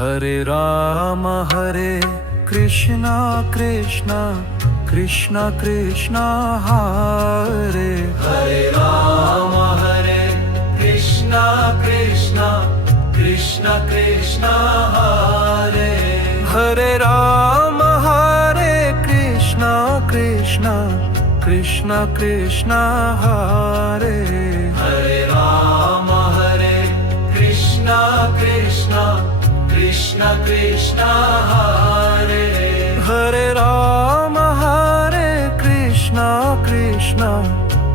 Hare Krishna Krishna Krishna Krishna Hare Ram Hare Krishna Krishna Krishna Krishna Hare Ram Hare Krishna Krishna Krishna Krishna Hare Ram Hare Krishna Krishna Krishna Krishna Hare Ram Hare Krishna Krishna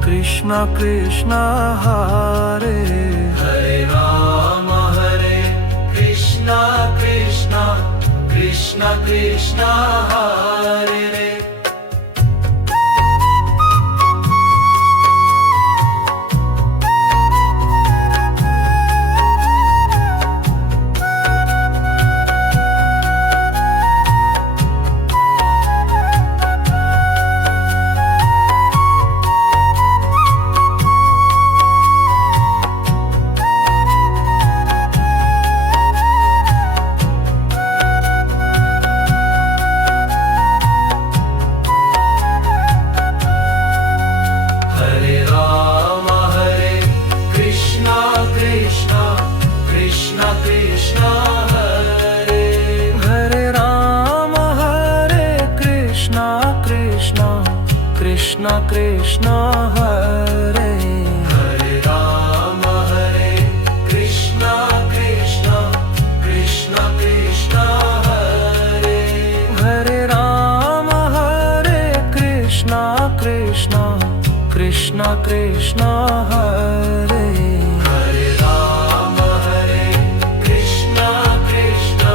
Krishna Krishna Hare Ram Hare Krishna Krishna Krishna Krishna Hare Krishna Krishna Hare Ram Hare Krishna Krishna Krishna Krishna Hare Ram Hare Krishna Krishna Krishna Krishna Hare Ram Hare Krishna Krishna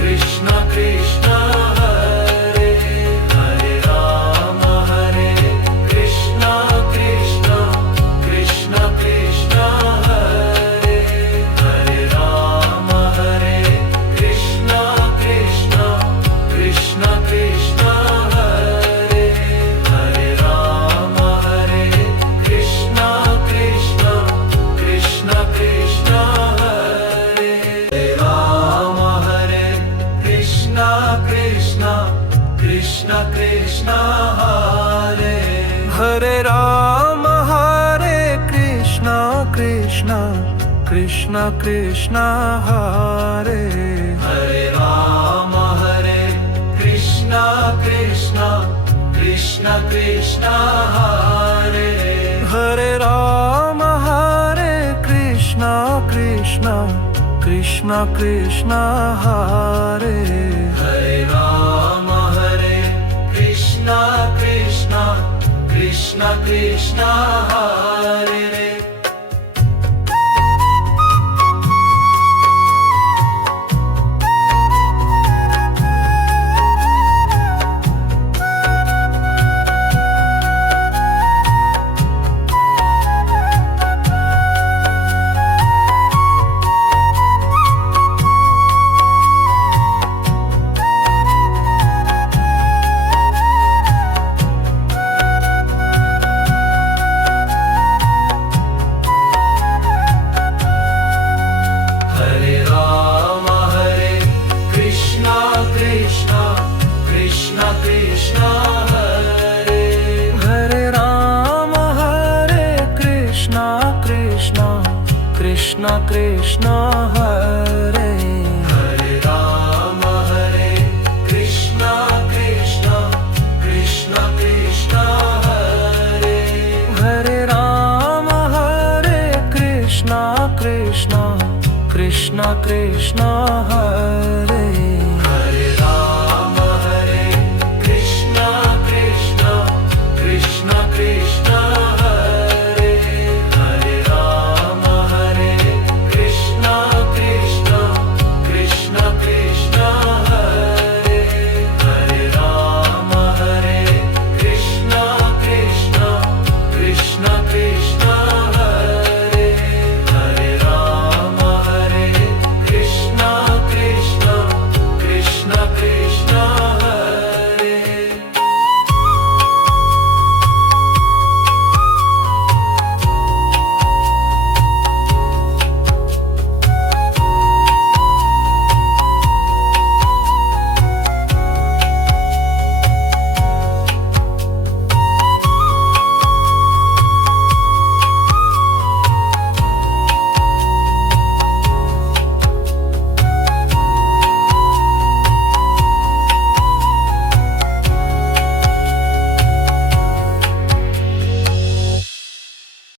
Krishna Krishna Krishna Krishna Hare Ram Hare Krishna Krishna Krishna Krishna Hare Ram Hare Krishna Krishna Krishna Krishna Hare Ram Hare Krishna Krishna Krishna Krishna Hare Ram Hare Krishna Krishna Krishna Krishna Hare Krishna Krishna Hare Ram Hare Krishna Krishna Krishna Krishna Hare Ram Hare Krishna Krishna Krishna Krishna Hare